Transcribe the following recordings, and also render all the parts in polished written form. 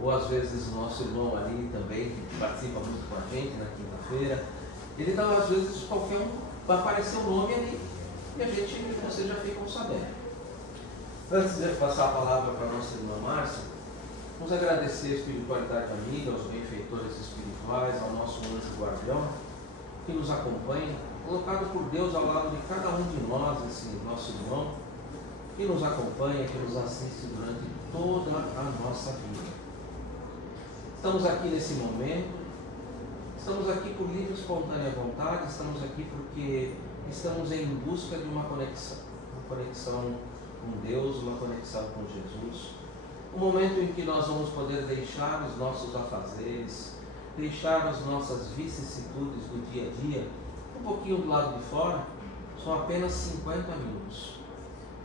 ou às vezes o nosso irmão ali também, que participa muito com a gente na quinta-feira, ele dá, às vezes, qualquer um, vai aparecer um nome ali, e a gente, vocês já ficam sabendo. Antes de passar a palavra para a nossa irmã Márcia, vamos agradecer a espiritualidade amiga, aos benfeitores espirituais, ao nosso anjo guardião, que nos acompanha, colocado por Deus ao lado de cada um de nós, esse nosso irmão, que nos acompanha, que nos assiste durante toda a nossa vida. Estamos aqui nesse momento, estamos aqui por livre e espontânea vontade, estamos aqui porque estamos em busca de uma conexão com Deus, uma conexão com Jesus. Um momento em que nós vamos poder deixar os nossos afazeres, deixar as nossas vicissitudes do dia a dia, um pouquinho do lado de fora, são apenas 50 minutos,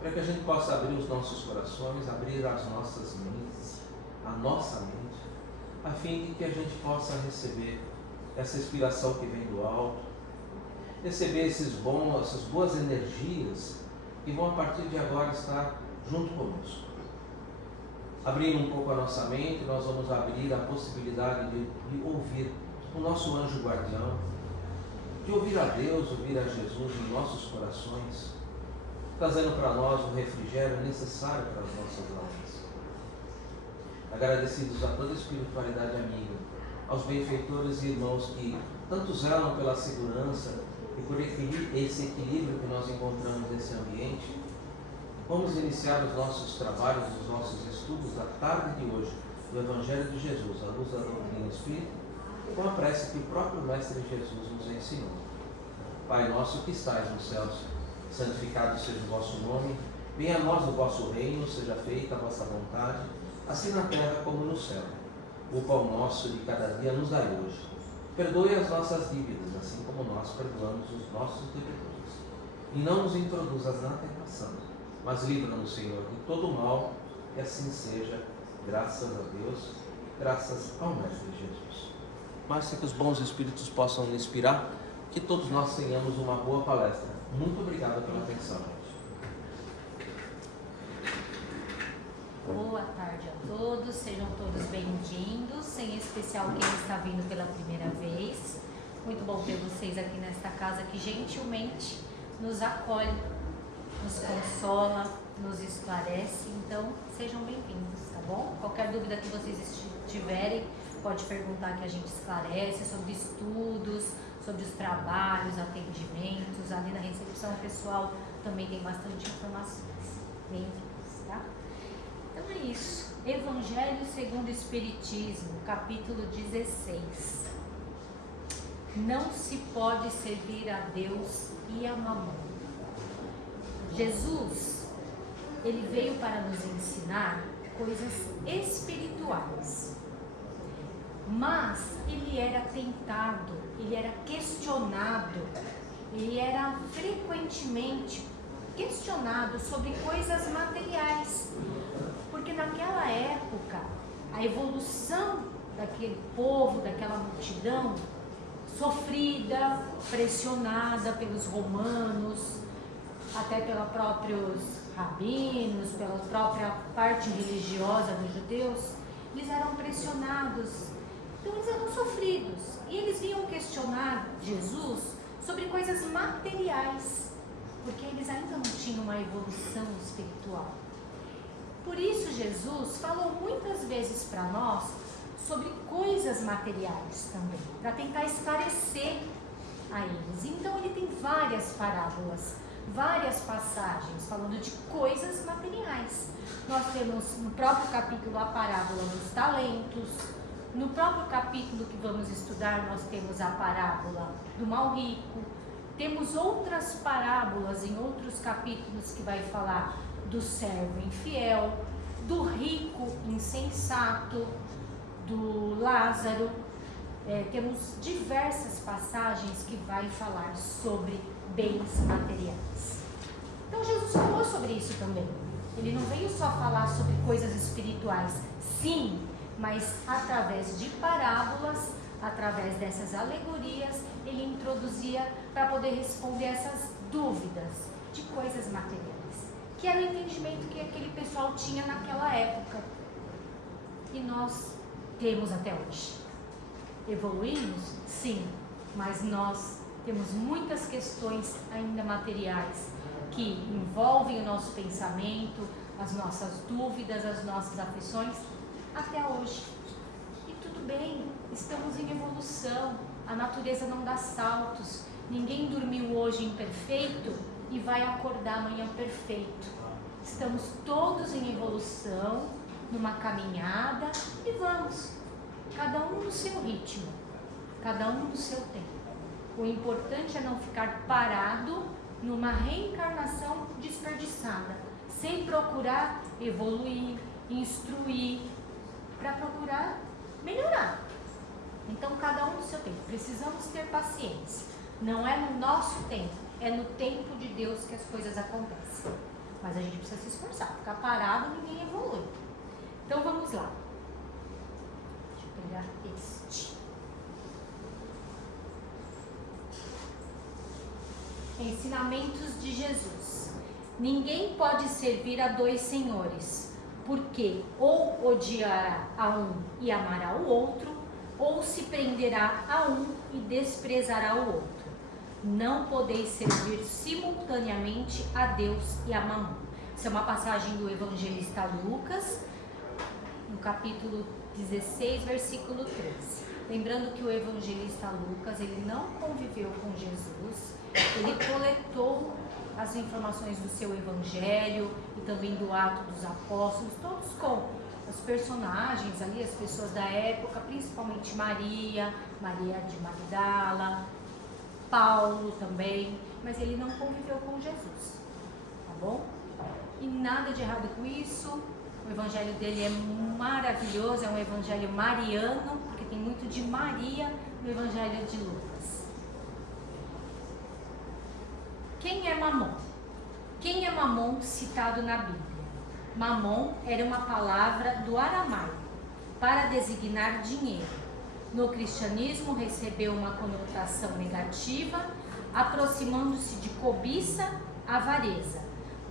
para que a gente possa abrir os nossos corações, abrir as nossas mentes, a nossa mente, a fim de que a gente possa receber essa inspiração que vem do alto, receber essas boas energias que vão a partir de agora estar junto conosco. Abrindo um pouco a nossa mente, nós vamos abrir a possibilidade de ouvir o nosso anjo guardião, de ouvir a Deus, ouvir a Jesus em nossos corações, trazendo para nós o refrigério necessário para as nossas almas. Agradecidos a toda a espiritualidade amiga, aos benfeitores e irmãos que tanto zelam pela segurança e por esse equilíbrio que nós encontramos nesse ambiente, vamos iniciar os nossos trabalhos, os nossos estudos da tarde de hoje, do Evangelho de Jesus, à luz da doutrina espírita, com a prece que o próprio Mestre Jesus nos ensinou. Pai nosso que estais nos céus, santificado seja o vosso nome, venha a nós o vosso reino, seja feita a vossa vontade, assim na terra como no céu. O pão nosso de cada dia nos dai hoje. Perdoe as nossas dívidas, assim como nós perdoamos os nossos devedores. E não nos introduzas na tentação, mas livra-nos, Senhor, de todo o mal, e assim seja, graças a Deus, graças ao Mestre Jesus. Mas que os bons espíritos possam nos inspirar, que todos nós tenhamos uma boa palestra. Muito obrigado pela atenção. Boa tarde a todos, sejam todos bem-vindos, em especial quem está vindo pela primeira vez. Muito bom ter vocês aqui nesta casa que gentilmente nos acolhe, nos consola, nos esclarece, então sejam bem-vindos, tá bom? Qualquer dúvida que vocês tiverem, pode perguntar que a gente esclarece sobre estudos, sobre os trabalhos, atendimentos. Ali na recepção pessoal também tem bastante informações. Bem-vindos, tá? Então é isso. Evangelho segundo o Espiritismo, capítulo 16. Não se pode servir a Deus e a Mamon. Jesus, ele veio para nos ensinar coisas espirituais, mas ele era tentado, ele era questionado, ele era frequentemente questionado sobre coisas materiais, porque naquela época a evolução daquele povo, daquela multidão sofrida, pressionada pelos romanos, até pelos próprios rabinos, pela própria parte religiosa dos judeus, eles eram pressionados, então eles eram sofridos, e eles vinham questionar Jesus sobre coisas materiais, porque eles ainda não tinham uma evolução espiritual. Por isso Jesus falou muitas vezes para nós sobre coisas materiais também, para tentar esclarecer a eles. Então ele tem várias parábolas, várias passagens falando de coisas materiais. Nós temos no próprio capítulo a parábola dos talentos, no próprio capítulo que vamos estudar nós temos a parábola do mal rico, temos outras parábolas em outros capítulos que vai falar do servo infiel, do rico insensato, do Lázaro. Temos diversas passagens que vai falar sobre bens materiais. Então Jesus falou sobre isso também. Ele não veio só falar sobre coisas espirituais, sim, mas através de parábolas, através dessas alegorias, ele introduzia para poder responder essas dúvidas de coisas materiais, que era o entendimento que aquele pessoal tinha naquela época. E nós Temos até hoje. Evoluímos? Sim, mas nós temos muitas questões ainda materiais que envolvem o nosso pensamento, as nossas dúvidas, as nossas aflições, até hoje. E tudo bem, estamos em evolução, a natureza não dá saltos, ninguém dormiu hoje imperfeito e vai acordar amanhã perfeito. Estamos todos em evolução, numa caminhada, e vamos, cada um no seu ritmo, cada um no seu tempo. O importante é não ficar parado numa reencarnação desperdiçada, sem procurar evoluir, instruir, para procurar melhorar. Então, cada um no seu tempo. Precisamos ter paciência. Não é no nosso tempo, é no tempo de Deus que as coisas acontecem. Mas a gente precisa se esforçar. Ficar parado, ninguém evolui. Então, vamos lá. Deixa eu pegar este. Ensinamentos de Jesus. Ninguém pode servir a dois senhores, porque ou odiará a um e amará o outro, ou se prenderá a um e desprezará o outro. Não podeis servir simultaneamente a Deus e a Mamon. Essa é uma passagem do evangelista Lucas, no capítulo 16, versículo 13. Lembrando que o evangelista Lucas, ele não conviveu com Jesus, ele coletou as informações do seu evangelho e também do Ato dos Apóstolos, todos com os personagens ali, as pessoas da época, principalmente Maria de Magdala, Paulo também, mas ele não conviveu com Jesus, tá bom? E nada de errado com isso, o evangelho dele é maravilhoso, é um evangelho mariano, porque tem muito de Maria no evangelho de Lucas. Quem é Mamon? Quem é Mamon citado na Bíblia? Mamon era uma palavra do aramaico para designar dinheiro. No cristianismo recebeu uma conotação negativa, aproximando-se de cobiça, avareza.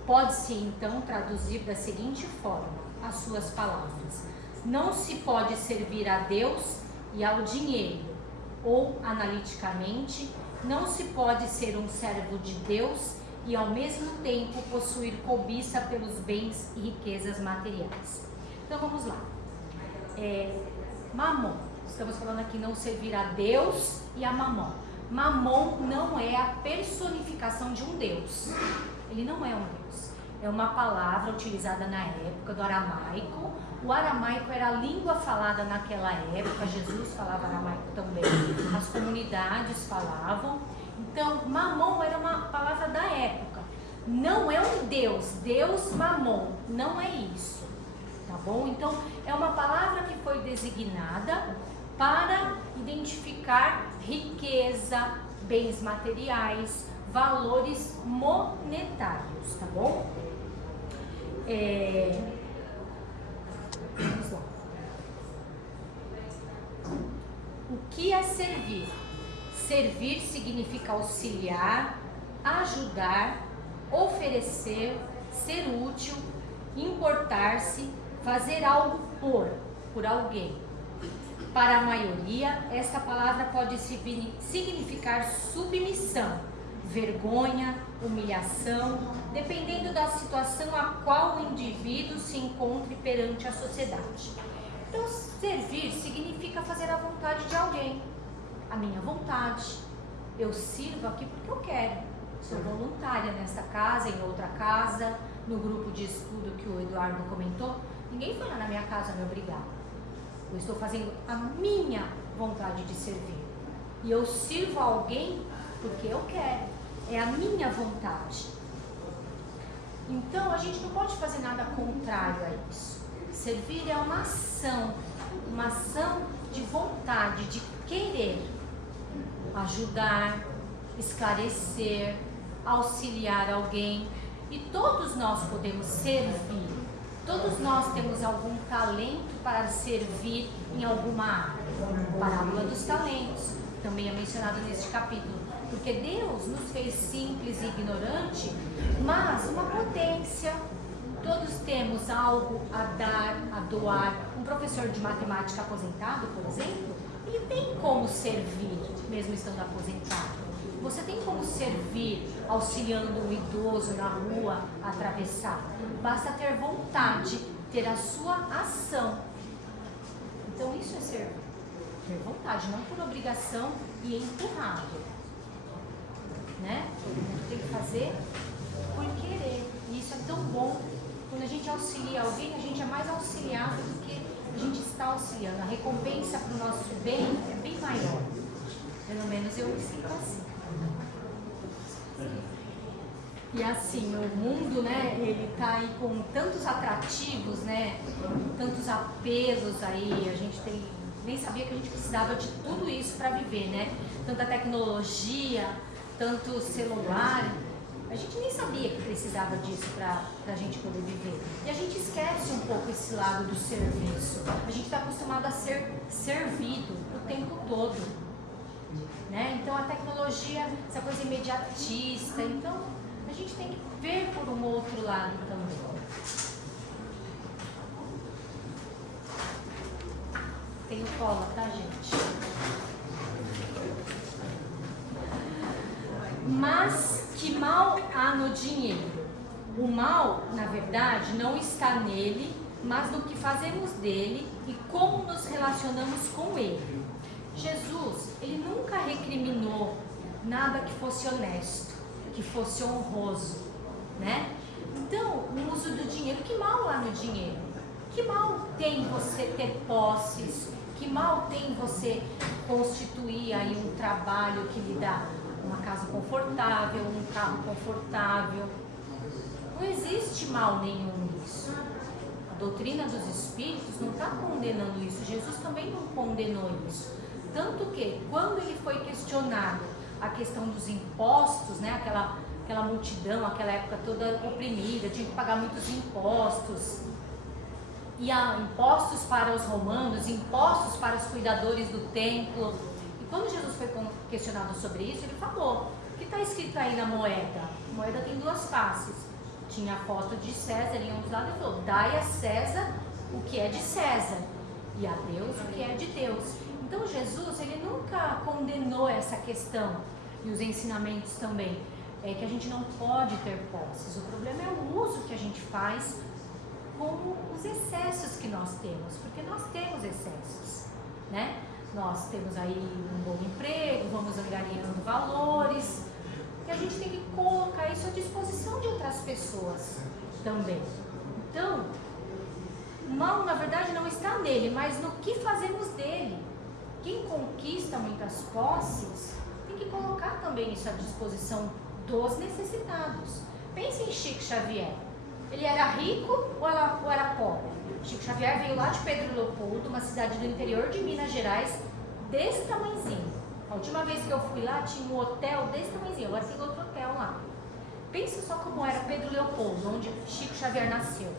Pode-se então traduzir da seguinte forma as suas palavras: não se pode servir a Deus e ao dinheiro, ou analiticamente, não se pode ser um servo de Deus e ao mesmo tempo possuir cobiça pelos bens e riquezas materiais. Então vamos lá. Mamon, estamos falando aqui não servir a Deus e a Mamon. Mamon não é a personificação de um Deus. Ele não é um Deus. É uma palavra utilizada na época do aramaico. O aramaico era a língua falada naquela época. Jesus falava aramaico também. As comunidades falavam. Então, Mamon era uma palavra da época. Não é um Deus. Deus Mamon. Não é isso. Tá bom? Então, é uma palavra que foi designada para identificar riqueza, bens materiais, valores monetários, tá bom? Vamos lá. O que é servir? Servir significa auxiliar, ajudar, oferecer, ser útil, importar-se, fazer algo por alguém. Para a maioria, esta palavra pode significar submissão, vergonha, humilhação, dependendo da situação a qual o indivíduo se encontre perante a sociedade. Então, servir significa fazer a vontade de alguém, a minha vontade. Eu sirvo aqui porque eu quero. Sou voluntária nesta casa, em outra casa, no grupo de estudo que o Eduardo comentou. Ninguém foi lá na minha casa me obrigar. Eu estou fazendo a minha vontade de servir. E eu sirvo a alguém porque eu quero. É a minha vontade. Então, a gente não pode fazer nada contrário a isso. Servir é uma ação de vontade, de querer ajudar, esclarecer, auxiliar alguém. E todos nós podemos servir. Todos nós temos algum talento para servir em alguma área. Parábola dos talentos, também é mencionado neste capítulo. Porque Deus nos fez simples e ignorante, mas uma potência. Todos temos algo a dar, a doar. O professor de matemática aposentado, por exemplo, ele tem como servir, mesmo estando aposentado. Você tem como servir auxiliando um idoso na rua a atravessar. Basta ter vontade, ter a sua ação. Então isso é servir. Ter vontade, não por obrigação e empurrado. Né? Todo mundo tem que fazer por querer. E isso é tão bom. Quando a gente auxilia alguém, a gente é mais auxiliado do que a gente está auxiliando. A recompensa para o nosso bem é bem maior. Pelo menos eu me sinto assim. E assim, o mundo, né, ele tá aí com tantos atrativos, né, tantos apelos aí, a gente nem sabia que a gente precisava de tudo isso para viver, né, tanta tecnologia, tanto celular, a gente nem sabia que precisava disso para a gente poder viver. E a gente esquece um pouco esse lado do serviço, a gente está acostumado a ser servido o tempo todo, né, então a tecnologia, essa coisa imediatista, então a gente tem que ver por um outro lado também. Tem cola, tá, gente? Mas que mal há no dinheiro? O mal, na verdade, não está nele, mas no que fazemos dele e como nos relacionamos com ele. Jesus, ele nunca recriminou nada que fosse honesto, que fosse honroso, né? Então, o uso do dinheiro, que mal há no dinheiro? Que mal tem você ter posses? Que mal tem você constituir aí um trabalho que lhe dá uma casa confortável, um carro confortável? Não existe mal nenhum nisso. A doutrina dos espíritos não está condenando isso. Jesus também não condenou isso. Tanto que, quando ele foi questionado a questão dos impostos, né? Aquela multidão, aquela época toda oprimida, tinha que pagar muitos impostos. E há impostos para os romanos, impostos para os cuidadores do templo. E quando Jesus foi questionado sobre isso, ele falou: o que está escrito aí na moeda? A moeda tem duas faces. Tinha a foto de César em um dos lados e falou: dai a César o que é de César e a Deus o que é de Deus. Então Jesus, ele nunca condenou essa questão, e os ensinamentos também, é que a gente não pode ter posses. O problema é o uso que a gente faz com os excessos que nós temos, porque nós temos excessos, né? Nós temos aí um bom emprego, vamos angariando valores, e a gente tem que colocar isso à disposição de outras pessoas também. Então, o mal, na verdade, não está nele, mas no que fazemos dele. Quem conquista muitas posses tem que colocar também isso à disposição dos necessitados. Pense em Chico Xavier. Ele era rico ou era pobre? Chico Xavier veio lá de Pedro Leopoldo, uma cidade do interior de Minas Gerais, desse tamanhozinho. A última vez que eu fui lá tinha um hotel desse tamanhozinho, agora tem outro hotel lá. Pense só como era Pedro Leopoldo, onde Chico Xavier nasceu.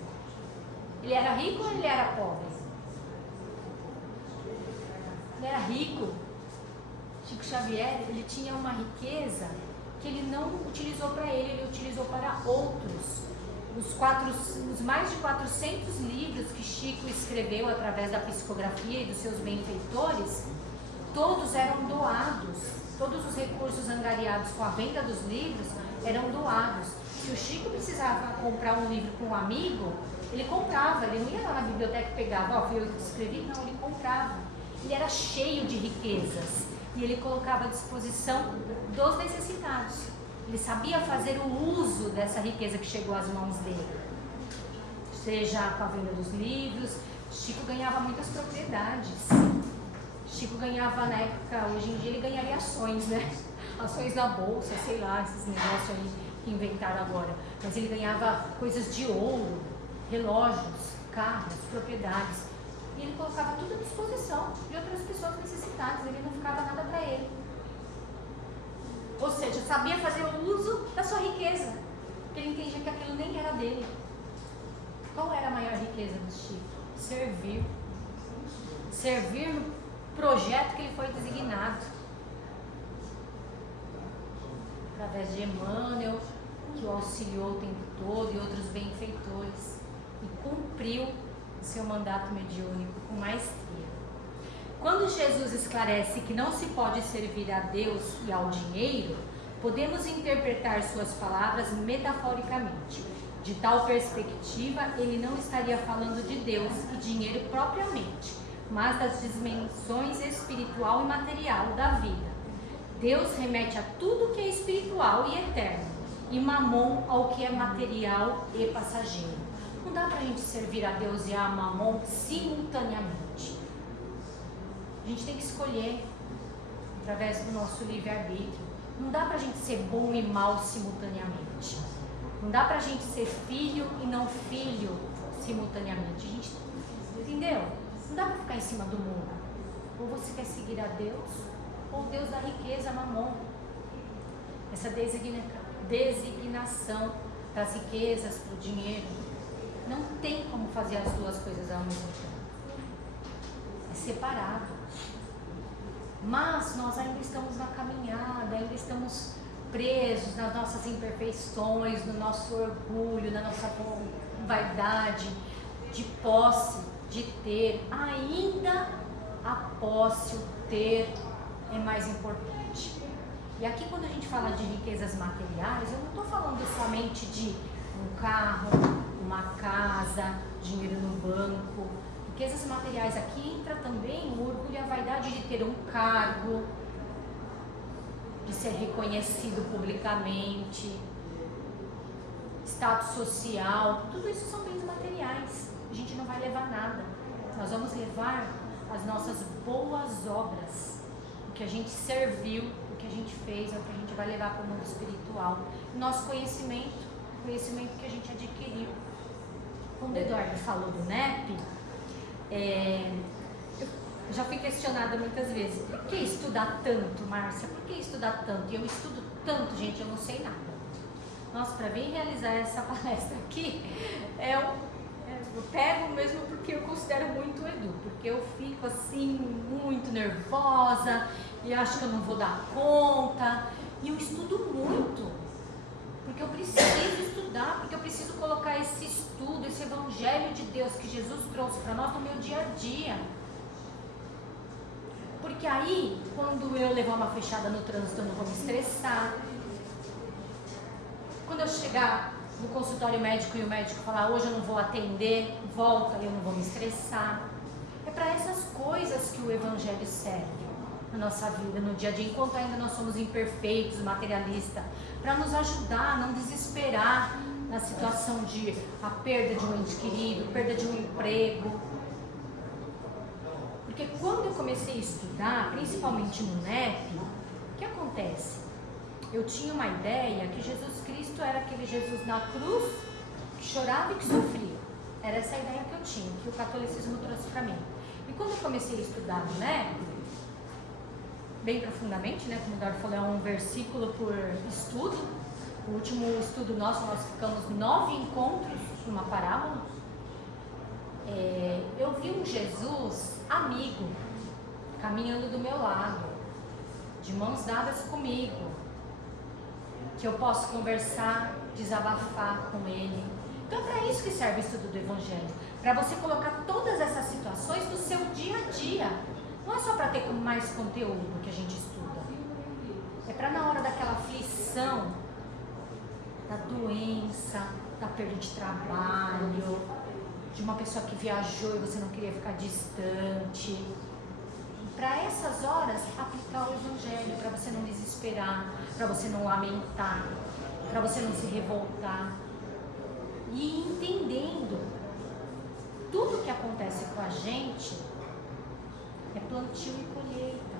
Ele era rico ou ele era pobre? Ele era rico. Chico Xavier, ele tinha uma riqueza que ele não utilizou para ele utilizou para outros. Os mais de 400 livros que Chico escreveu através da psicografia e dos seus benfeitores, todos eram doados. Todos os recursos angariados com a venda dos livros eram doados. Se o Chico precisava comprar um livro para um amigo, ele comprava, ele não ia lá na biblioteca e pegava, fui eu que escrevi, não, ele comprava. Ele era cheio de riquezas e ele colocava à disposição dos necessitados. Ele sabia fazer o uso dessa riqueza que chegou às mãos dele. Seja com a venda dos livros, Chico ganhava muitas propriedades. Chico ganhava na época, hoje em dia ele ganharia ações, né? Ações na bolsa, sei lá, esses negócios aí que inventaram agora. Mas ele ganhava coisas de ouro, relógios, carros, propriedades. E ele colocava tudo à disposição de outras pessoas necessitadas, ele não ficava nada para ele. Ou seja, sabia fazer o uso da sua riqueza, porque ele entendia que aquilo nem era dele. Qual era a maior riqueza do Chico? Servir. Servir no projeto que ele foi designado. Através de Emmanuel, que o auxiliou o tempo todo, e outros benfeitores. E cumpriu o seu mandato mediúnico com maestria. Quando Jesus esclarece que não se pode servir a Deus e ao dinheiro, podemos interpretar suas palavras metaforicamente. De tal perspectiva, ele não estaria falando de Deus e dinheiro propriamente, mas das dimensões espiritual e material da vida. Deus remete a tudo que é espiritual e eterno, e Mamon ao que é material e passageiro. Não dá pra gente servir a Deus e a Mamon simultaneamente. A gente tem que escolher através do nosso livre-arbítrio. Não dá pra gente ser bom e mal simultaneamente. Não dá pra gente ser filho e não filho simultaneamente. A gente, entendeu? Não dá pra ficar em cima do muro. Ou você quer seguir a Deus, ou o Deus da riqueza, Mamon. Essa designação das riquezas para o dinheiro, não tem como fazer as duas coisas ao mesmo tempo. É separado. Mas nós ainda estamos na caminhada, ainda estamos presos nas nossas imperfeições, no nosso orgulho, na nossa vaidade, de posse, de ter. Ainda a posse, o ter é mais importante. E aqui quando a gente fala de riquezas materiais, eu não estou falando somente de um carro, uma casa, dinheiro no banco. Riquezas materiais aqui entra também o orgulho e a vaidade de ter um cargo, de ser reconhecido publicamente, status social, tudo isso são bens materiais. A gente não vai levar nada. Nós vamos levar as nossas boas obras, o que a gente serviu, o que a gente fez, é o que a gente vai levar para o mundo espiritual. Nosso conhecimento, o conhecimento que a gente adquiriu. Quando o Eduardo falou do NEP, eu já fui questionada muitas vezes: por que estudar tanto, Márcia? Por que estudar tanto? E eu estudo tanto, gente, eu não sei nada. Nossa, para vir realizar essa palestra aqui, eu pego mesmo porque eu considero muito o Edu, porque eu fico assim, muito nervosa e acho que eu não vou dar conta. E eu estudo muito, porque eu preciso estudar, porque eu preciso colocar esse estudo, esse evangelho de Deus que Jesus trouxe para nós no meu dia a dia. Porque aí, quando eu levar uma fechada no trânsito, eu não vou me estressar. Quando eu chegar no consultório médico e o médico falar: hoje eu não vou atender, volta, eu não vou me estressar. É para essas coisas que o evangelho serve na nossa vida, no dia a dia, enquanto ainda nós somos imperfeitos, materialistas, para nos ajudar a não desesperar na situação de a perda de um ente querido, perda de um emprego. Porque quando eu comecei a estudar, principalmente no NEP, o que acontece? Eu tinha uma ideia que Jesus Cristo era aquele Jesus na cruz que chorava e que sofria. Era essa a ideia que eu tinha, que o catolicismo trouxe para mim. E quando eu comecei a estudar no NEP, bem profundamente, né, como o Eduardo falou, é um versículo por estudo. O último estudo nosso, nós ficamos 9 encontros numa parábola. Eu vi um Jesus amigo, caminhando do meu lado, de mãos dadas comigo, que eu posso conversar, desabafar com ele. Então é para isso que serve o estudo do Evangelho, para você colocar todas essas situações no seu dia a dia. Não é só para ter mais conteúdo que a gente estuda, é para na hora daquela aflição, da doença, da perda de trabalho, de uma pessoa que viajou e você não queria ficar distante, para essas horas aplicar o Evangelho, para você não desesperar, para você não lamentar, para você não se revoltar, e entendendo tudo que acontece com a gente é plantio e colheita,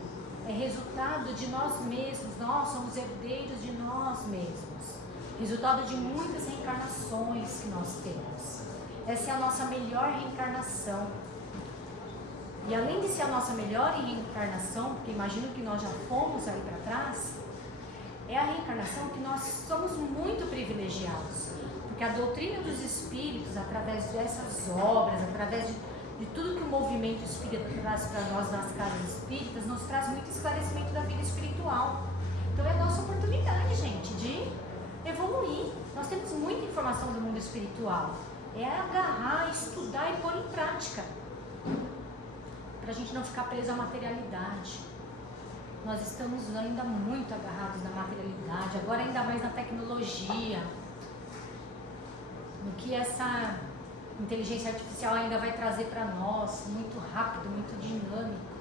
é resultado de nós mesmos. Nós somos herdeiros de nós mesmos, resultado de muitas reencarnações que nós temos. Essa é a nossa melhor reencarnação. E além de ser a nossa melhor reencarnação, porque imagino que nós já fomos aí para trás, é a reencarnação que nós somos muito privilegiados. Porque a doutrina dos espíritos, através dessas obras, através de tudo que o movimento espírita traz para nós nas casas espíritas, nos traz muito esclarecimento da vida espiritual. Então é a nossa oportunidade, gente, de evoluir. Nós temos muita informação do mundo espiritual. é agarrar, estudar e pôr em prática. Para a gente não ficar preso à materialidade. Nós estamos ainda muito agarrados na materialidade, agora ainda mais na tecnologia, no que essa inteligência artificial ainda vai trazer para nós, muito rápido, muito dinâmico.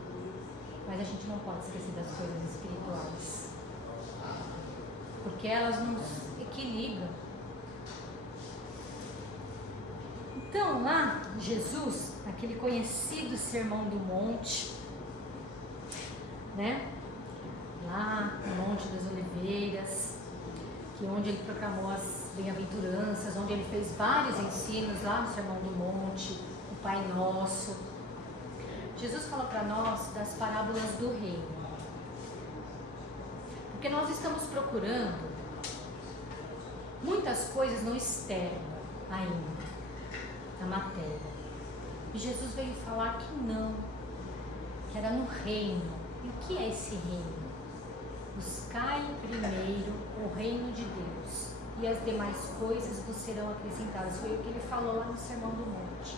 Mas a gente não pode esquecer das coisas espirituais, porque elas nos equilibram. Então lá, Jesus, aquele conhecido Sermão do Monte, né? Lá no Monte das Oliveiras, que onde ele proclamou as bem-aventuranças, onde ele fez vários ensinos lá no Sermão do Monte, o Pai Nosso. Jesus fala para nós das parábolas do reino, porque nós estamos procurando muitas coisas no externo ainda, na matéria, e Jesus veio falar que não, que era no reino. E o que é esse reino? Buscai primeiro o reino de Deus, e as demais coisas vos serão acrescentadas. Foi o que ele falou lá no Sermão do Monte.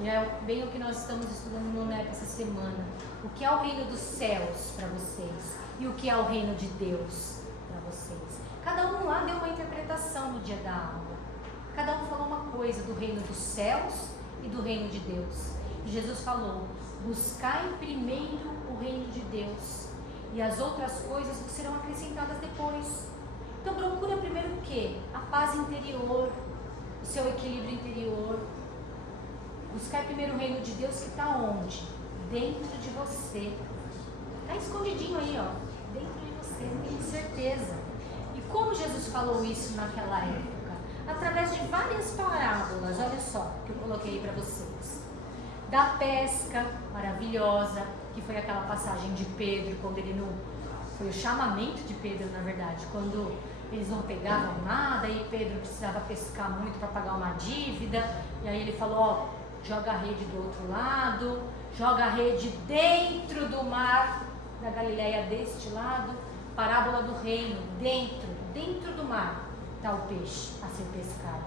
E é bem o que nós estamos estudando no NEP essa semana. O que é o reino dos céus para vocês? E o que é o reino de Deus para vocês? Cada um lá deu uma interpretação no dia da aula. Cada um falou uma coisa do reino dos céus e do reino de Deus. E Jesus falou: buscai primeiro o reino de Deus, e as outras coisas serão acrescentadas depois. Então procura primeiro o quê? A paz interior, o seu equilíbrio interior. Buscar primeiro o reino de Deus, que está onde? Dentro de você. Está escondidinho aí, ó. Dentro de você, tenho certeza. E como Jesus falou isso naquela época? Através de várias parábolas, olha só, que eu coloquei para vocês. Da pesca maravilhosa, que foi aquela passagem de Pedro, quando ele não... Foi o chamamento de Pedro, na verdade, quando eles não pegavam nada e Pedro precisava pescar muito para pagar uma dívida, e aí ele falou, ó, joga a rede do outro lado, joga a rede dentro do mar da Galileia deste lado, parábola do reino, dentro do mar está o peixe a ser pescado.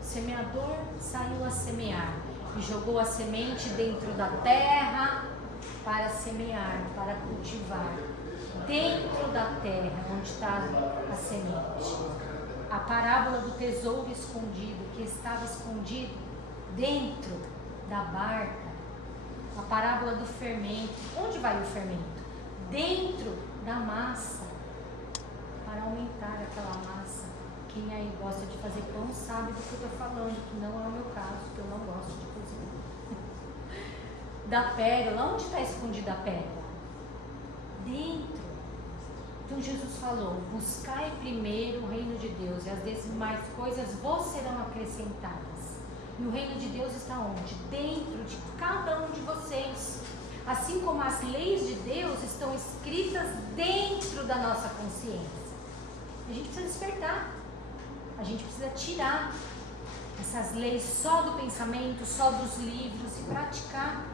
Semeador saiu a semear e jogou a semente dentro da terra para semear, para cultivar. Dentro da terra, onde está a semente. A parábola do tesouro escondido, que estava escondido dentro da barca. A parábola do fermento. Onde vai o fermento? Dentro da massa. Para aumentar aquela massa. Quem aí gosta de fazer pão sabe do que eu estou falando, que não é o meu caso, que eu não gosto de cozinhar. Da pérola, onde está escondida a pérola? Dentro. Então Jesus falou, buscai primeiro o reino de Deus, e as demais coisas vos serão acrescentadas. E o reino de Deus está onde? Dentro de cada um de vocês. Assim como as leis de Deus estão escritas dentro da nossa consciência. A gente precisa despertar. A gente precisa tirar essas leis só do pensamento, só dos livros, e praticar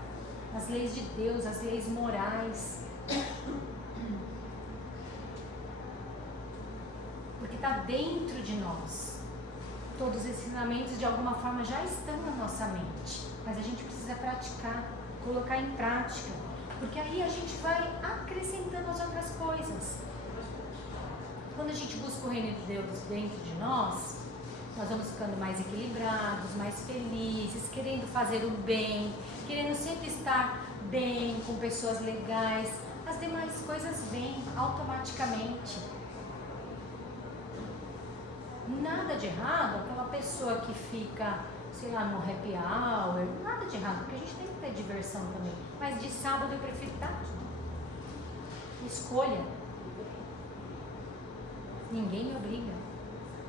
as leis de Deus, as leis morais. Porque está dentro de nós. Todos os ensinamentos de alguma forma já estão na nossa mente, mas a gente precisa praticar, colocar em prática, porque aí a gente vai acrescentando as outras coisas. Quando a gente busca o reino de Deus dentro de nós vamos ficando mais equilibrados, mais felizes, querendo fazer o bem, querendo sempre estar bem, com pessoas legais. As demais coisas vêm automaticamente. Nada de errado aquela pessoa que fica, sei lá, no happy hour, nada de errado, porque a gente tem que ter diversão também. Mas de sábado eu prefiro estar aqui. Escolha. Ninguém me obriga.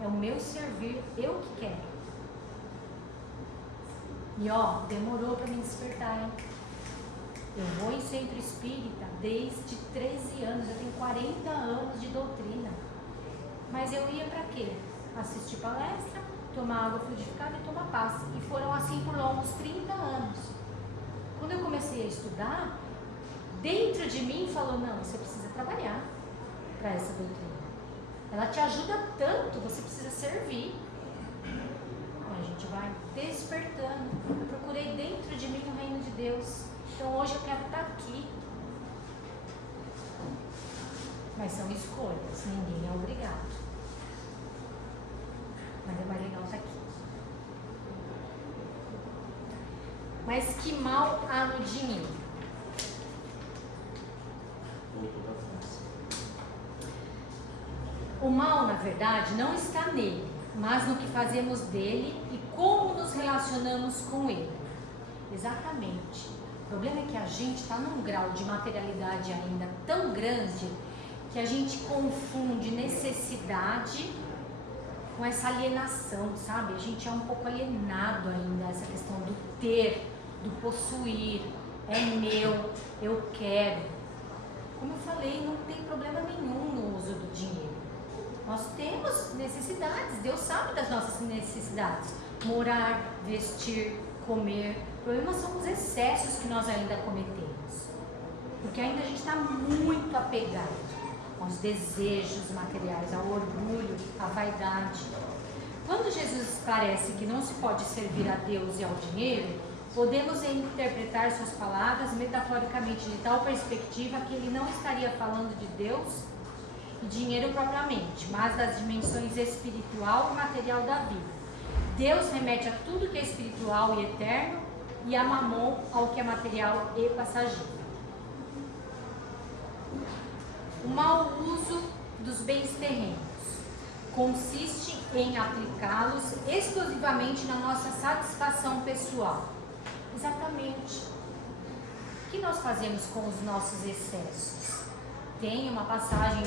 É o meu servir, eu que quero. E ó, demorou para me despertar, hein? Eu vou em centro espírita desde 13 anos, eu tenho 40 anos de doutrina. Mas eu ia para quê? Assistir palestra, tomar água fluidificada e tomar paz. E foram assim por longos 30 anos. Quando eu comecei a estudar, dentro de mim falou, não, você precisa trabalhar para essa doutrina. Ela te ajuda tanto, você precisa servir. gente vai despertando. Eu procurei dentro de mim o reino de Deus. Então hoje eu quero estar aqui. Mas são escolhas, ninguém é obrigado. Mas é mais legal estar aqui. Mas que mal há no dinheiro? O mal, na verdade, não está nele, mas no que fazemos dele e como nos relacionamos com ele. Exatamente. O problema é que a gente está num grau de materialidade ainda tão grande que a gente confunde necessidade com essa alienação, sabe? A gente é um pouco alienado ainda, essa questão do ter, do possuir, é meu, eu quero. Como eu falei, não tem problema nenhum no uso do dinheiro. Nós temos necessidades, Deus sabe das nossas necessidades. Morar, vestir, comer. O problema são os excessos que nós ainda cometemos. Porque ainda a gente está muito apegado aos desejos materiais, ao orgulho, à vaidade. Quando Jesus esclarece que não se pode servir a Deus e ao dinheiro, podemos interpretar suas palavras metaforicamente de tal perspectiva que ele não estaria falando de Deus e dinheiro propriamente, mas das dimensões espiritual e material da vida. Deus remete a tudo que é espiritual e eterno e a Mamon ao que é material e passageiro. O mau uso dos bens terrenos consiste em aplicá-los exclusivamente na nossa satisfação pessoal. Exatamente. O que nós fazemos com os nossos excessos? Tem uma passagem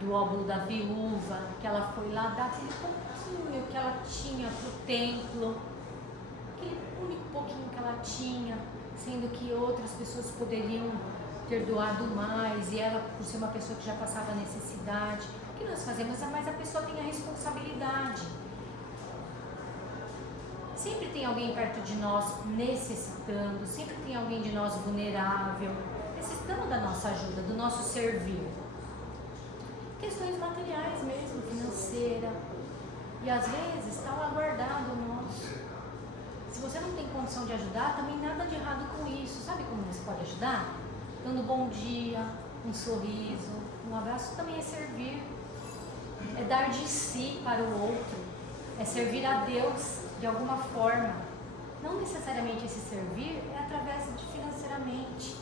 do óbolo da viúva, que ela foi lá dar aquele pouquinho que ela tinha para o templo, aquele único pouquinho que ela tinha, sendo que outras pessoas poderiam ter doado mais, e ela, por ser uma pessoa que já passava necessidade. O que nós fazemos? Mas a pessoa tem a responsabilidade. Sempre tem alguém perto de nós necessitando, sempre tem alguém de nós vulnerável, necessitando da nossa ajuda, do nosso servir. Questões materiais mesmo, financeira. E às vezes está lá guardado o nosso. Se você não tem condição de ajudar, também nada de errado com isso. Sabe como você pode ajudar? Dando um bom dia, um sorriso, um abraço também é servir. É dar de si para o outro. É servir a Deus de alguma forma. Não necessariamente esse servir é através de financeiramente.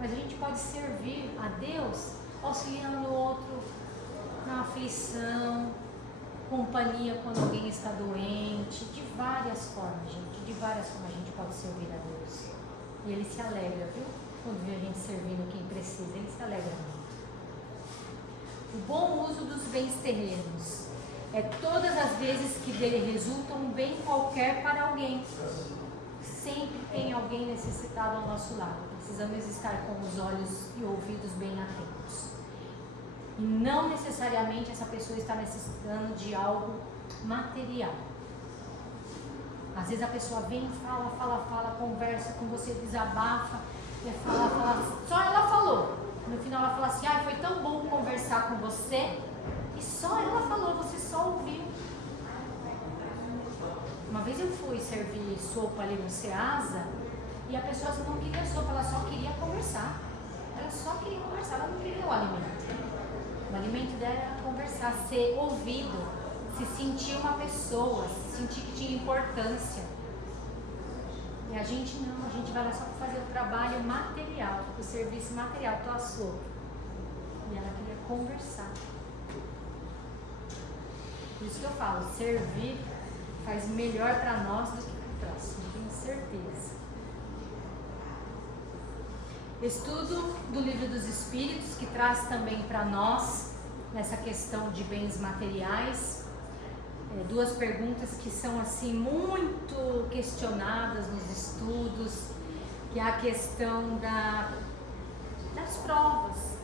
Mas a gente pode servir a Deus auxiliando o outro na aflição, companhia quando alguém está doente. De várias formas, gente. De várias formas a gente pode servir a Deus. E Ele se alegra, viu? Quando vê a gente servindo quem precisa, Ele se alegra muito. O bom uso dos bens terrenos é todas as vezes que dele resulta um bem qualquer para alguém. Sempre tem alguém necessitado ao nosso lado. Precisamos estar com os olhos e ouvidos bem atentos. E não necessariamente essa pessoa está necessitando de algo material. Às vezes a pessoa vem, fala, conversa com você, desabafa, fala, só ela falou. No final ela fala assim, foi tão bom conversar com você. E só ela falou, você só ouviu. Uma vez eu fui servir sopa ali no Ceasa e a pessoa não queria sopa, ela só queria conversar. Ela só queria conversar, ela não queria o alimento. O alimento dela era conversar, ser ouvido, se sentir uma pessoa, se sentir que tinha importância. E a gente não, a gente vai lá só para fazer o trabalho material, o serviço material, tua sopa. E ela queria conversar. Por isso que eu falo, servir faz melhor para nós do que para o próximo, tenho certeza. Estudo do Livro dos Espíritos, que traz também para nós, nessa questão de bens materiais, duas perguntas que são assim muito questionadas nos estudos, que é a questão das provas.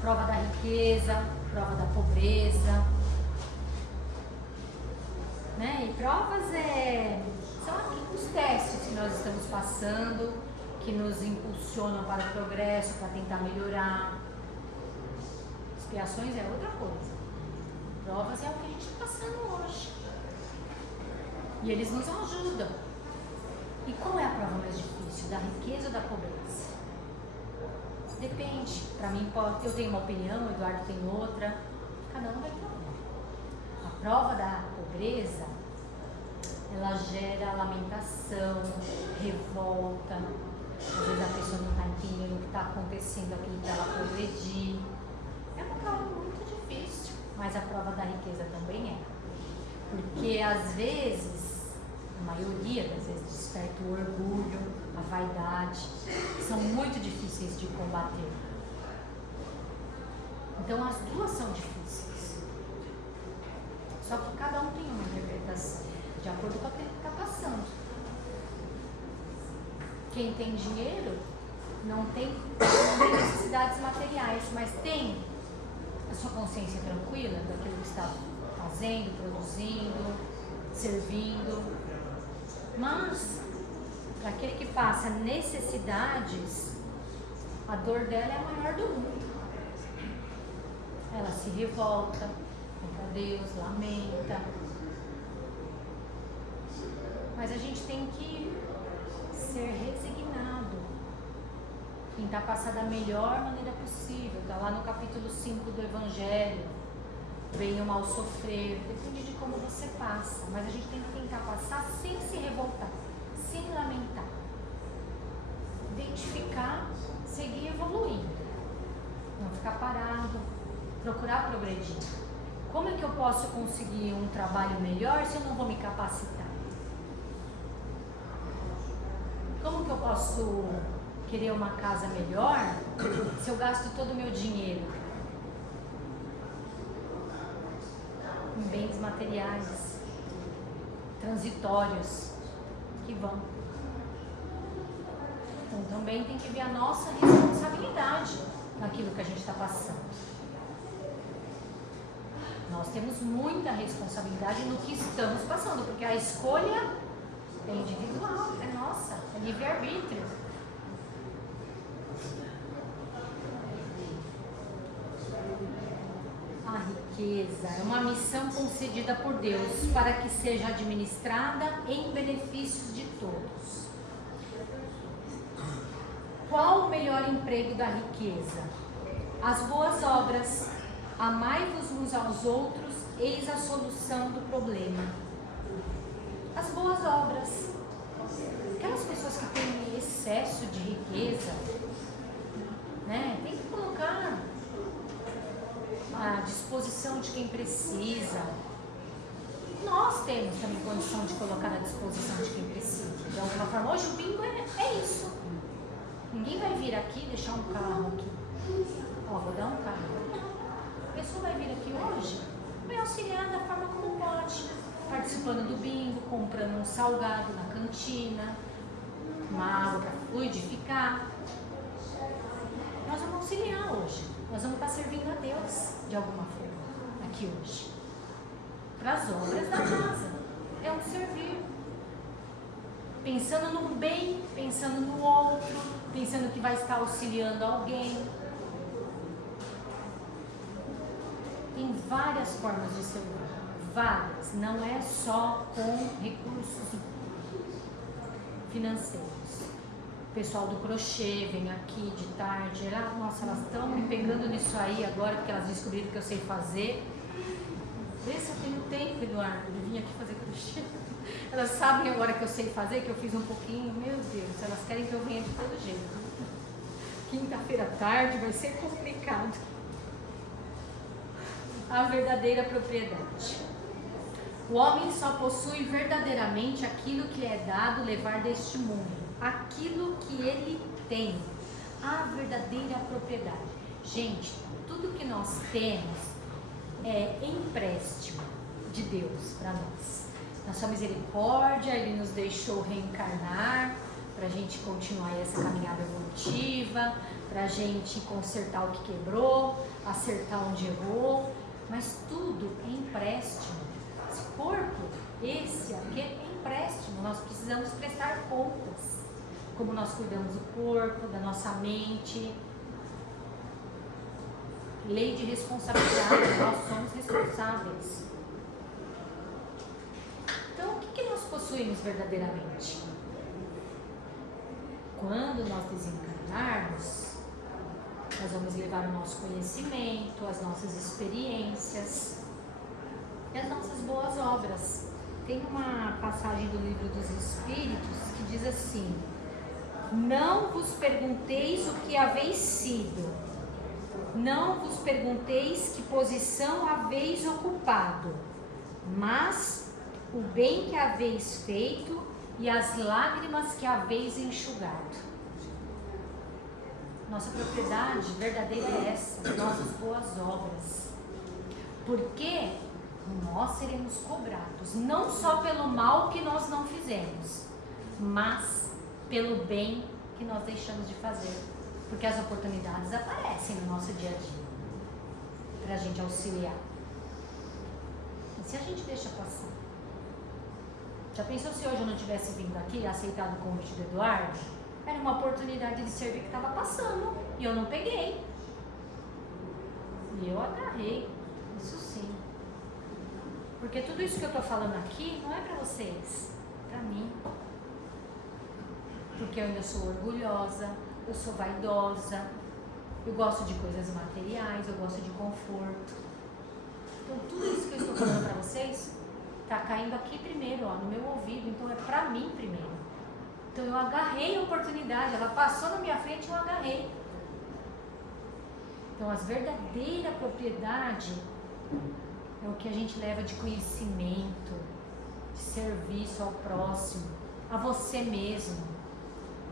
Prova da riqueza, prova da pobreza, né? E provas são os testes que nós estamos passando, que nos impulsionam para o progresso, para tentar melhorar. Expiações é outra coisa. Provas é o que a gente está passando hoje. E eles nos ajudam. E qual é a prova mais difícil? Da riqueza ou da pobreza? Depende. Para mim, eu tenho uma opinião, o Eduardo tem outra. Cada um vai ter uma. A prova da pobreza, ela gera lamentação, revolta. Às vezes a pessoa não está entendendo o que está acontecendo, aquilo para ela progredir. É uma prova muito difícil, mas a prova da riqueza também é. Porque às vezes, a maioria das vezes, desperta o orgulho, a vaidade, que são muito difíceis de combater. Então as duas são difíceis. Só que cada um tem uma interpretação, de acordo com aquilo que está passando. Quem tem dinheiro não tem necessidades materiais, mas tem a sua consciência tranquila daquilo que está fazendo, produzindo, servindo. Mas, para aquele que passa necessidades, a dor dela é a maior do mundo. Ela se revolta contra Deus, lamenta. Mas a gente tem que ser resignado, tentar passar da melhor maneira possível. Está lá no capítulo 5 do Evangelho. Bem ou mal sofrer, depende de como você passa, mas a gente tem que tentar passar sem se revoltar, sem lamentar, identificar, seguir evoluindo, não ficar parado, procurar progredir. Como é que eu posso conseguir um trabalho melhor se eu não vou me capacitar? Como que eu posso querer uma casa melhor se eu gasto todo o meu dinheiro em bens materiais, transitórios, que vão? Então também tem que ver a nossa responsabilidade naquilo que a gente está passando. Nós temos muita responsabilidade no que estamos passando, porque a escolha é individual, é nossa, é livre-arbítrio. A riqueza é uma missão concedida por Deus para que seja administrada em benefícios de todos. Qual o melhor emprego da riqueza? As boas obras. Amai-vos uns aos outros, eis a solução do problema. As boas obras. Aquelas pessoas que têm excesso de riqueza, né, tem que colocar à disposição de quem precisa. Nós temos também condição de colocar à disposição de quem precisa. De alguma forma, hoje o bingo é isso. Ninguém vai vir aqui e deixar um carro aqui. Ó, vou dar um carro. A pessoa vai vir aqui hoje, vai auxiliar da forma como pode, participando do bingo, comprando um salgado na cantina, uma água para fluidificar. Nós vamos auxiliar hoje, nós vamos estar servindo a Deus de alguma forma aqui hoje, para as obras da casa. É um servir, pensando no bem, pensando no outro, pensando que vai estar auxiliando alguém. Tem várias formas de servir, várias, não é só com recursos financeiros. O pessoal do crochê vem aqui de tarde, nossa, elas estão me pegando nisso aí agora, porque elas descobriram que eu sei fazer. Vê se eu tenho tempo, Eduardo, de vir aqui fazer crochê. Elas sabem agora que eu sei fazer, que eu fiz um pouquinho, meu Deus, elas querem que eu venha de todo jeito. Quinta-feira à tarde vai ser complicado. A verdadeira propriedade. O homem só possui verdadeiramente aquilo que lhe é dado levar deste mundo, aquilo que ele tem, a verdadeira propriedade. Gente, tudo que nós temos é empréstimo de Deus para nós. Na sua misericórdia, Ele nos deixou reencarnar para a gente continuar essa caminhada evolutiva, para a gente consertar o que quebrou, acertar onde errou. Mas tudo é empréstimo. Esse corpo, esse aqui é empréstimo. Nós precisamos prestar contas. Como nós cuidamos do corpo, da nossa mente. Lei de responsabilidade, nós somos responsáveis. Então, o que nós possuímos verdadeiramente? Quando nós desencarnarmos, nós vamos levar o nosso conhecimento, as nossas experiências e as nossas boas obras. Tem uma passagem do Livro dos Espíritos que diz assim: não vos pergunteis o que haveis sido, não vos pergunteis que posição haveis ocupado, mas o bem que haveis feito e as lágrimas que haveis enxugado. Nossa propriedade verdadeira é essa, nossas boas obras. Porque nós seremos cobrados, não só pelo mal que nós não fizemos, mas pelo bem que nós deixamos de fazer. Porque as oportunidades aparecem no nosso dia a dia, para a gente auxiliar. E se a gente deixa passar? Já pensou se hoje eu não tivesse vindo aqui, aceitado o convite do Eduardo? Era uma oportunidade de servir que estava passando e eu não peguei. E eu agarrei, isso sim. Porque tudo isso que eu estou falando aqui não é para vocês, é para mim. Porque eu ainda sou orgulhosa, eu sou vaidosa, eu gosto de coisas materiais, eu gosto de conforto. Então tudo isso que eu estou falando para vocês está caindo aqui primeiro, ó, no meu ouvido, então é para mim primeiro. Então eu agarrei a oportunidade, ela passou na minha frente e eu agarrei. Então as verdadeiras propriedades é o que a gente leva de conhecimento, de serviço ao próximo, a você mesmo.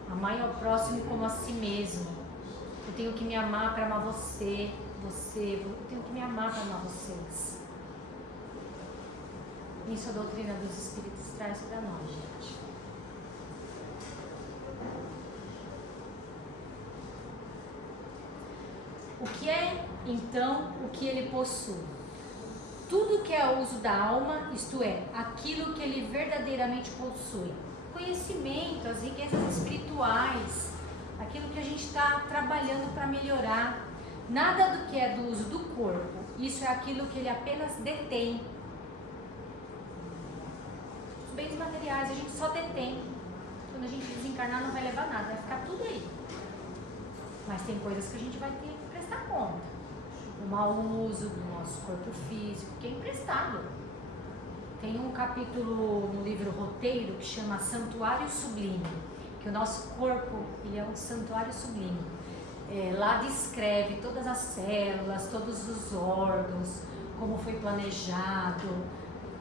Amar ao próximo como a si mesmo. Eu tenho que me amar para amar você, eu tenho que me amar para amar vocês. Isso a doutrina dos Espíritos traz para nós, gente. O que é, então, o que ele possui? Tudo que é uso da alma, isto é, aquilo que ele verdadeiramente possui. Conhecimento, as riquezas espirituais, aquilo que a gente está trabalhando para melhorar. Nada do que é do uso do corpo, isso é aquilo que ele apenas detém. Os bens materiais a gente só detém. Quando a gente desencarnar não vai levar nada, vai ficar tudo aí. Mas tem coisas que a gente vai ter que prestar conta. O mau uso do nosso corpo físico, que é emprestado. Tem um capítulo no livro Roteiro que chama Santuário Sublime, que o nosso corpo ele é um santuário sublime. Lá descreve todas as células, todos os órgãos, como foi planejado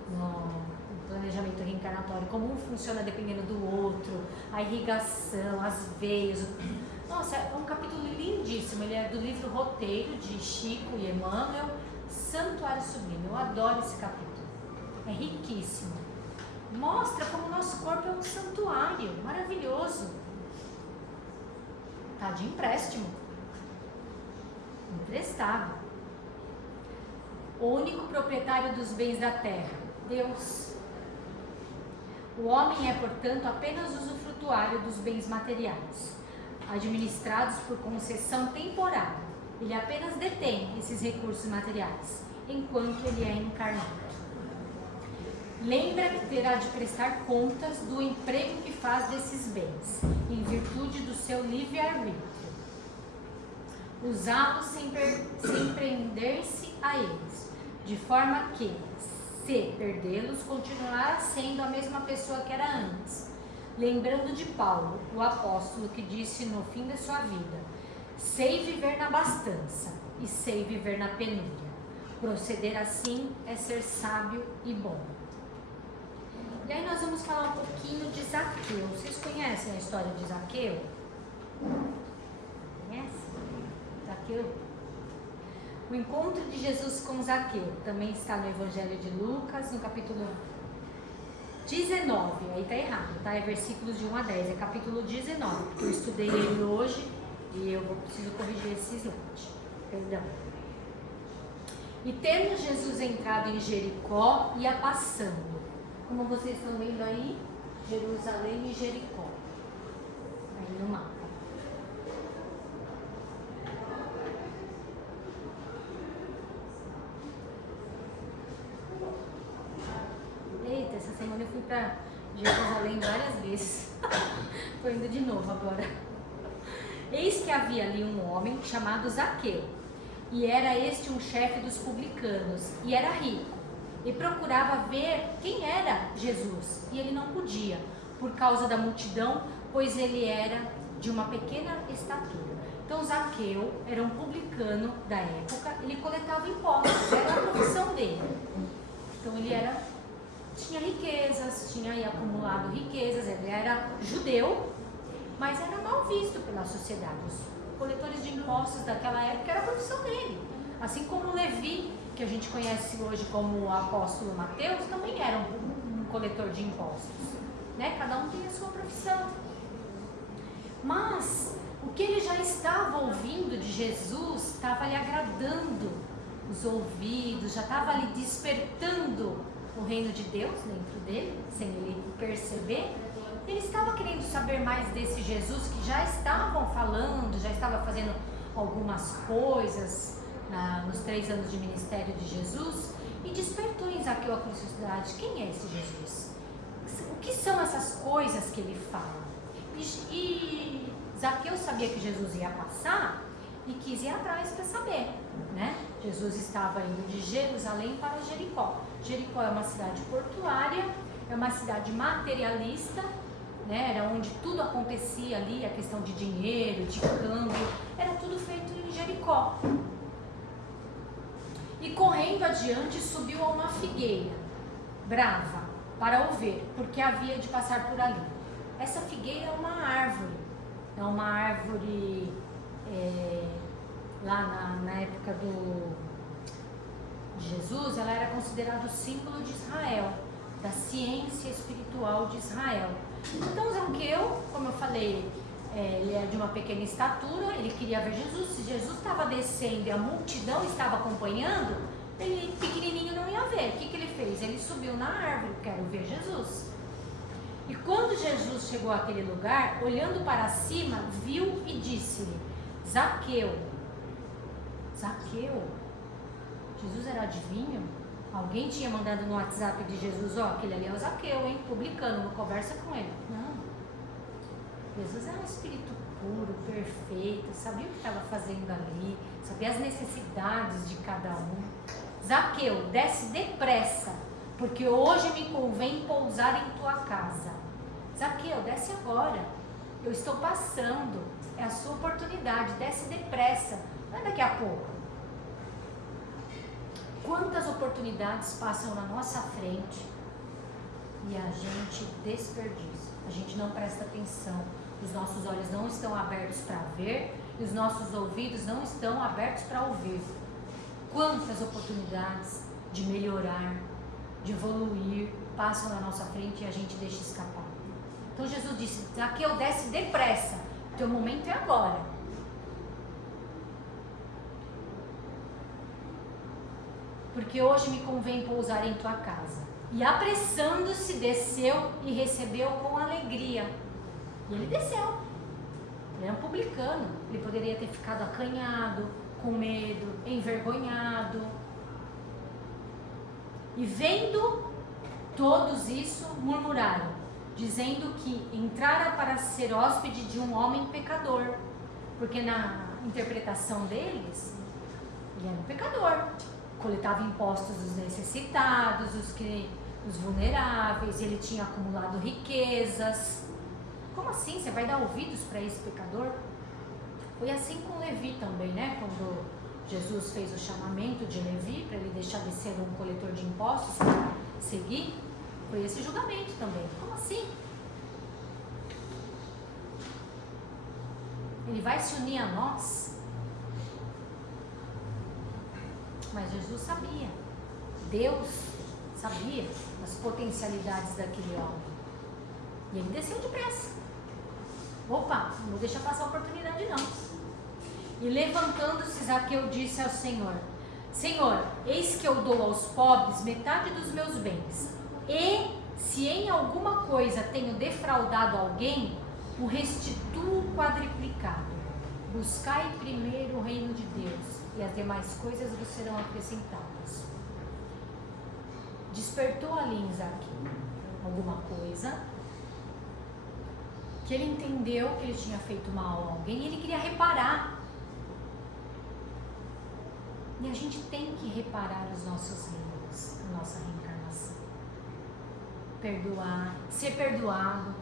no planejamento reencarnatório, como um funciona dependendo do outro, a irrigação, as veias. Nossa, é um capítulo lindíssimo, ele é do livro Roteiro, de Chico e Emmanuel, Santuário Sublime. Eu adoro esse capítulo, é riquíssimo. Mostra como o nosso corpo é um santuário maravilhoso. Tá de empréstimo, emprestado. O único proprietário dos bens da terra, Deus. O homem é, portanto, apenas usufrutuário dos bens materiais, administrados por concessão temporária. Ele apenas detém esses recursos materiais, enquanto ele é encarnado. Lembra que terá de prestar contas do emprego que faz desses bens, em virtude do seu livre-arbítrio. Usá-los sem prender-se a eles, de forma que, se perdê-los, continuará sendo a mesma pessoa que era antes. Lembrando de Paulo, o apóstolo, que disse no fim da sua vida: sei viver na abastança e sei viver na penúria. Proceder assim é ser sábio e bom. E aí nós vamos falar um pouquinho de Zaqueu. Vocês conhecem a história de Zaqueu? Conhece? Zaqueu? O encontro de Jesus com Zaqueu também está no Evangelho de Lucas, no capítulo 19. Aí tá errado, tá? É versículos de 1 a 10, é capítulo 19, porque eu estudei ele hoje e eu preciso corrigir esse slide. Perdão. E tendo Jesus entrado em Jericó, ia passando. Como vocês estão vendo aí, Jerusalém e Jericó. Aí no mapa. vez. Estou indo de novo agora. Eis que havia ali um homem chamado Zaqueu, e era este um chefe dos publicanos, e era rico, e procurava ver quem era Jesus, e ele não podia, por causa da multidão, pois ele era de uma pequena estatura. Então Zaqueu era um publicano da época, ele coletava impostos, era a profissão dele. Então ele tinha riquezas, tinha aí acumulado riquezas, ele era judeu, mas era mal visto pela sociedade. Os coletores de impostos daquela época era a profissão dele. Assim como Levi, que a gente conhece hoje como o apóstolo Mateus, também era um coletor de impostos. Né? Cada um tem a sua profissão. Mas o que ele já estava ouvindo de Jesus estava lhe agradando os ouvidos, já estava lhe despertando o reino de Deus dentro dele, sem ele perceber. Ele estava querendo saber mais desse Jesus que já estavam falando, já estava fazendo algumas coisas nos 3 anos de ministério de Jesus, e despertou em Zaqueu a curiosidade: quem é esse Jesus? O que são essas coisas que ele fala? E Zaqueu sabia que Jesus ia passar e quis ir atrás para saber, né? Jesus estava indo de Jerusalém para Jericó. Jericó é uma cidade portuária, é uma cidade materialista, né? Era onde tudo acontecia ali, a questão de dinheiro, de câmbio, era tudo feito em Jericó. E correndo adiante subiu a uma figueira brava para o ver, porque havia de passar por ali. Essa figueira é uma árvore lá na época de Jesus, ela era considerada o símbolo de Israel, da ciência espiritual de Israel. Então Zaqueu, como eu falei, ele é de uma pequena estatura, ele queria ver Jesus. Se Jesus estava descendo e a multidão estava acompanhando, ele pequenininho não ia ver. O que ele fez? Ele subiu na árvore: quero ver Jesus. E quando Jesus chegou àquele lugar, olhando para cima, viu e disse-lhe: Zaqueu. Zaqueu? Jesus era adivinho? Alguém tinha mandado no WhatsApp de Jesus: ó, aquele ali é o Zaqueu, hein? Publicano, não conversa com ele. Não. Jesus era um espírito puro, perfeito, sabia o que estava fazendo ali, sabia as necessidades de cada um. Zaqueu, desce depressa, porque hoje me convém pousar em tua casa. Zaqueu, desce agora, eu estou passando, é a sua oportunidade, desce depressa, não é daqui a pouco. Quantas oportunidades passam na nossa frente e a gente desperdiça, a gente não presta atenção, os nossos olhos não estão abertos para ver e os nossos ouvidos não estão abertos para ouvir. Quantas oportunidades de melhorar, de evoluir, passam na nossa frente e a gente deixa escapar. Então Jesus disse: Zaqueu, desce depressa, teu momento é agora. Porque hoje me convém pousar em tua casa. E apressando-se, desceu e recebeu com alegria. E ele desceu. Ele era um publicano. Ele poderia ter ficado acanhado, com medo, envergonhado. E vendo todos isso, murmuraram, dizendo que entrara para ser hóspede de um homem pecador. Porque na interpretação deles, ele era um pecador. Coletava impostos dos necessitados, os vulneráveis, ele tinha acumulado riquezas. Como assim? Você vai dar ouvidos para esse pecador? Foi assim com Levi também, né? Quando Jesus fez o chamamento de Levi para ele deixar de ser um coletor de impostos para seguir, foi esse julgamento também. Como assim? Ele vai se unir a nós? Mas Jesus sabia, Deus sabia das potencialidades daquele homem. E ele desceu depressa. Opa, não vou deixar passar a oportunidade não. E levantando-se, Zaqueu disse ao Senhor: Senhor, eis que eu dou aos pobres metade dos meus bens. E se em alguma coisa tenho defraudado alguém, o restituo quadriplicado. Buscai primeiro o reino de Deus, e as demais coisas vos serão acrescentadas. Despertou ali em Zaqueu alguma coisa, que ele entendeu que ele tinha feito mal a alguém e ele queria reparar. E a gente tem que reparar os nossos erros, a nossa reencarnação. Perdoar, ser perdoado.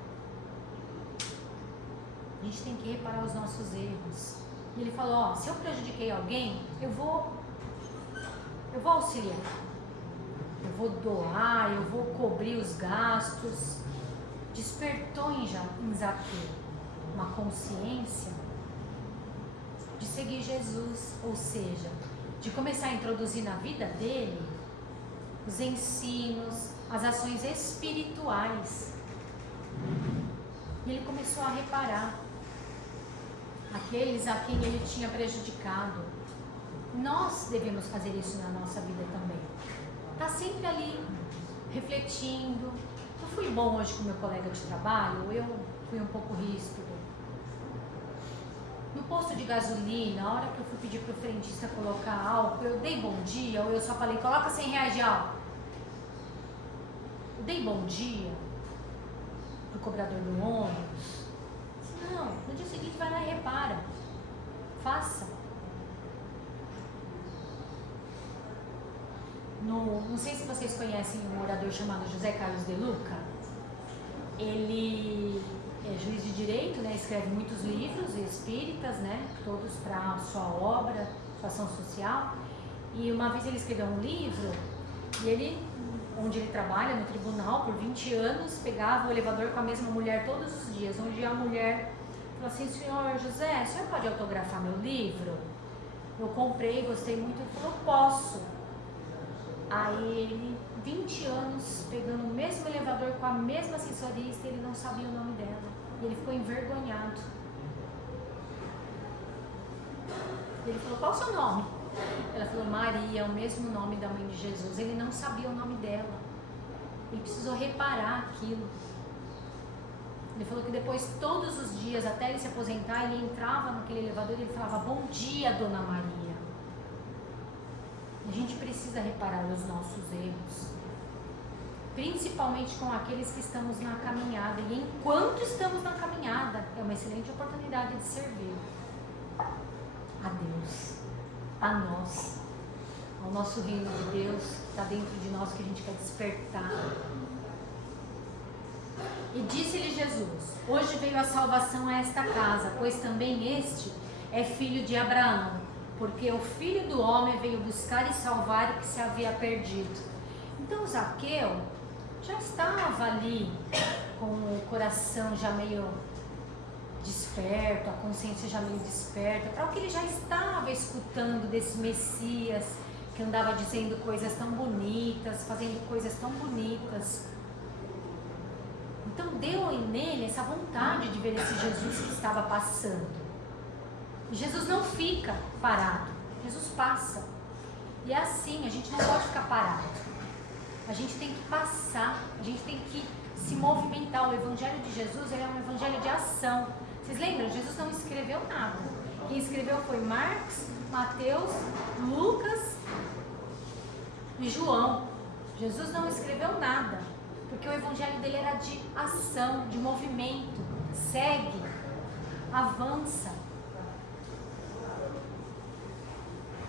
A gente tem que reparar os nossos erros. E ele falou, ó, se eu prejudiquei alguém, eu vou auxiliar. Eu vou doar, eu vou cobrir os gastos. Despertou em Zaqueu uma consciência de seguir Jesus, ou seja, de começar a introduzir na vida dele os ensinos, as ações espirituais. E ele começou a reparar aqueles a quem ele tinha prejudicado. Nós devemos fazer isso na nossa vida também. Tá sempre ali, refletindo. Eu fui bom hoje com meu colega de trabalho, eu fui um pouco ríspido. No posto de gasolina, a hora que eu fui pedir pro frentista colocar álcool, eu dei bom dia, ou eu só falei, coloca R$100 de álcool. Eu dei bom dia pro cobrador do ônibus. Não, no dia seguinte vai lá e repara. Faça. Não sei se vocês conhecem um orador chamado José Carlos de Luca. Ele é juiz de direito, né? Escreve muitos livros espíritas, né? Todos para sua obra, sua ação social. E uma vez ele escreveu um livro e ele, onde ele trabalha no tribunal por 20 anos, pegava o elevador com a mesma mulher todos os dias, onde a mulher falou assim, senhor José, o senhor pode autografar meu livro? Eu comprei, gostei muito, ele falou, posso. Aí ele, 20 anos, pegando o mesmo elevador com a mesma assessorista, ele não sabia o nome dela. E ele ficou envergonhado. Ele falou, qual o seu nome? Ela falou, Maria, o mesmo nome da mãe de Jesus. Ele não sabia o nome dela. Ele precisou reparar aquilo. Ele falou que depois, todos os dias, até ele se aposentar, ele entrava naquele elevador e ele falava, bom dia, Dona Maria. A gente precisa reparar os nossos erros, principalmente com aqueles que estamos na caminhada. E enquanto estamos na caminhada, é uma excelente oportunidade de servir a Deus, a nós, ao nosso reino de Deus que está dentro de nós, que a gente quer despertar. E disse-lhe Jesus, hoje veio a salvação a esta casa, pois também este é filho de Abraão. Porque o Filho do Homem veio buscar e salvar o que se havia perdido. Então Zaqueu já estava ali com o coração já meio desperto, a consciência já meio desperta, para o que ele já estava escutando desse Messias, que andava dizendo coisas tão bonitas, fazendo coisas tão bonitas. Então deu nele essa vontade de ver esse Jesus que estava passando. Jesus não fica parado, Jesus passa. E é assim, a gente não pode ficar parado. A gente tem que passar, a gente tem que se movimentar. O Evangelho de Jesus é um evangelho de ação. Vocês lembram? Jesus não escreveu nada. Quem escreveu foi Marcos, Mateus, Lucas e João. Jesus não escreveu nada, porque o evangelho dele era de ação, de movimento. Segue, avança.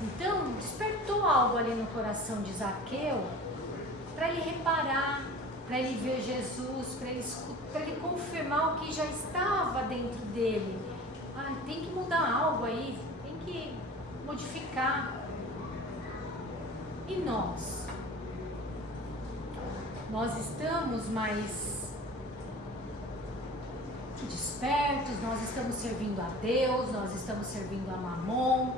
Então, despertou algo ali no coração de Zaqueu, para ele reparar, para ele ver Jesus, para ele confirmar o que já estava dentro dele. Ah, tem que mudar algo aí, tem que modificar. E nós? Nós estamos mais despertos, nós estamos servindo a Deus, nós estamos servindo a Mamon.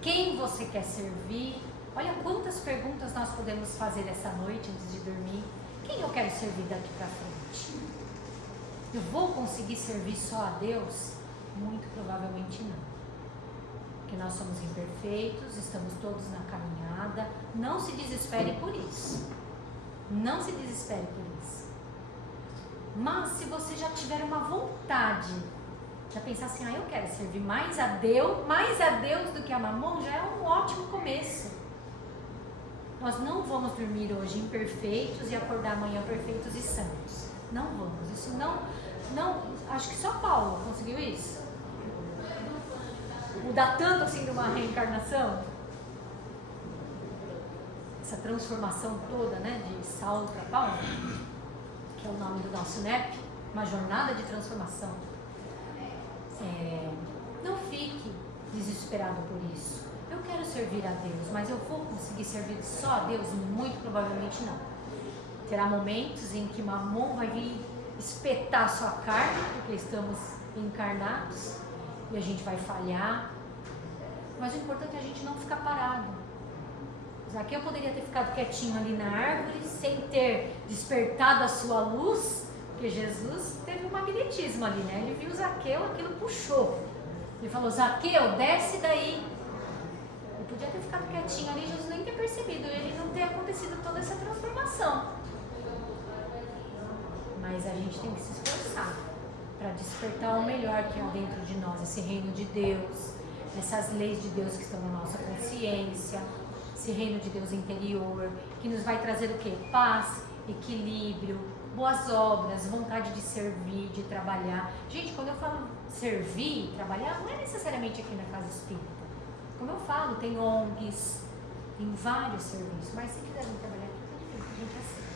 Quem você quer servir? Olha quantas perguntas nós podemos fazer essa noite antes de dormir. Quem eu quero servir daqui para frente? Eu vou conseguir servir só a Deus? Muito provavelmente não. Porque nós somos imperfeitos, estamos todos na caminhada. Não se desespere por isso. Não se desespere por isso. Mas se você já tiver uma vontade, já pensar assim, eu quero servir mais a Deus do que a Mamon, já é um ótimo começo. Nós não vamos dormir hoje imperfeitos e acordar amanhã perfeitos e santos. Não vamos. Isso não, acho que só isso? Mudar tanto assim de uma reencarnação? Essa transformação toda, né, de Saulo para Paulo, que é o nome do nosso NEP, uma jornada de transformação. Não fique desesperado por isso. Eu quero servir a Deus, mas eu vou conseguir servir só a Deus? Muito provavelmente não. Terá momentos em que Mamon vai vir espetar sua carne, porque estamos encarnados, e a gente vai falhar. Mas o importante é a gente não ficar parado. Zaqueu poderia ter ficado quietinho ali na árvore, sem ter despertado a sua luz, porque Jesus teve um magnetismo ali, né? Ele viu Zaqueu, aquilo puxou. Ele falou, Zaqueu, desce daí. Ele podia ter ficado quietinho ali, Jesus nem ter percebido, ele não ter acontecido toda essa transformação. Mas a gente tem que se esforçar para despertar o melhor que há dentro de nós, esse reino de Deus, essas leis de Deus que estão na nossa consciência, esse reino de Deus interior, que nos vai trazer o quê? Paz, equilíbrio, boas obras, vontade de servir, de trabalhar. Gente, quando eu falo servir, trabalhar, não é necessariamente aqui na Casa Espírita. Como eu falo, tem ONGs, tem vários serviços, mas se quiserem trabalhar aqui, a gente aceita.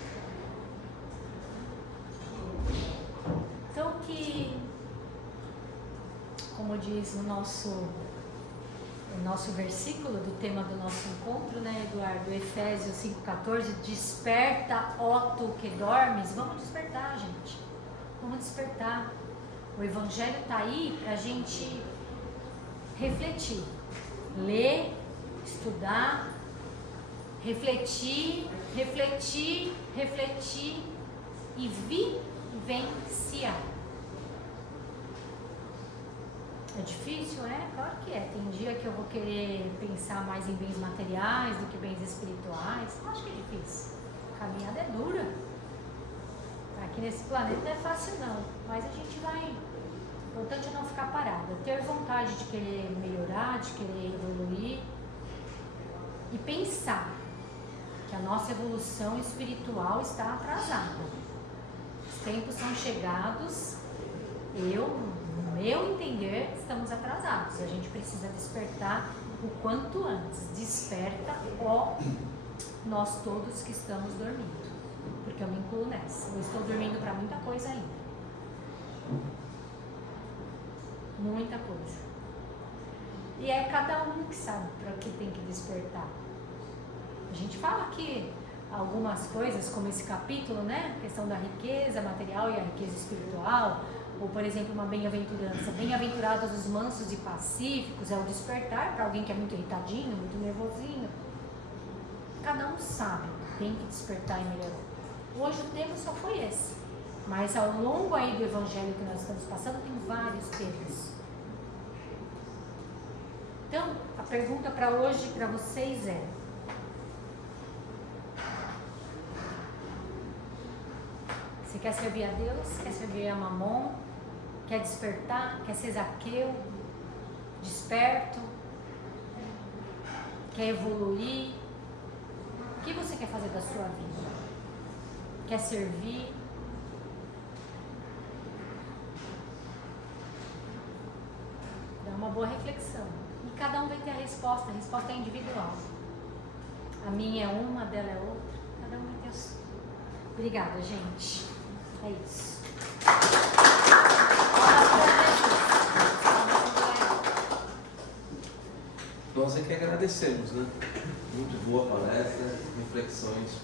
Então que, como diz o nosso versículo do tema do nosso encontro, né, Eduardo? Efésios 5,14, desperta, ó tu que dormes. Vamos despertar, gente. Vamos despertar. O Evangelho está aí para a gente refletir, ler, estudar, refletir e vivenciar. É difícil, né? Claro que é. Tem dia que eu vou querer pensar mais em bens materiais do que bens espirituais. Eu acho que é difícil. A caminhada é dura. Aqui nesse planeta não é fácil não. Mas a gente vai. O importante é não ficar parada. Ter vontade de querer melhorar, de querer evoluir. E pensar que a nossa evolução espiritual está atrasada. Os tempos são chegados. No meu entender, estamos atrasados. A gente precisa despertar o quanto antes. Desperta, ó, nós todos que estamos dormindo. Porque eu me incluo nessa. Eu estou dormindo para muita coisa ainda. Muita coisa. E é cada um que sabe para que tem que despertar. A gente fala aqui algumas coisas, como esse capítulo, né? A questão da riqueza material e a riqueza espiritual. Ou, por exemplo, uma bem-aventurança. Bem-aventurados os mansos e pacíficos, é o despertar para alguém que é muito irritadinho, muito nervosinho. Cada um sabe, tem que despertar e melhorar. Hoje o tema só foi esse. Mas ao longo aí do Evangelho que nós estamos passando, tem vários temas. Então, a pergunta para hoje, para vocês é: você quer servir a Deus? Quer servir a Mamon? Quer despertar? Quer ser Zaqueu? Desperto? Quer evoluir? O que você quer fazer da sua vida? Quer servir? Dá uma boa reflexão. E cada um vai ter a resposta é individual. A minha é uma, a dela é outra. Cada um vai ter a sua. Obrigada, gente. É isso. Nós é que agradecemos, né? Muito boa palestra, reflexões.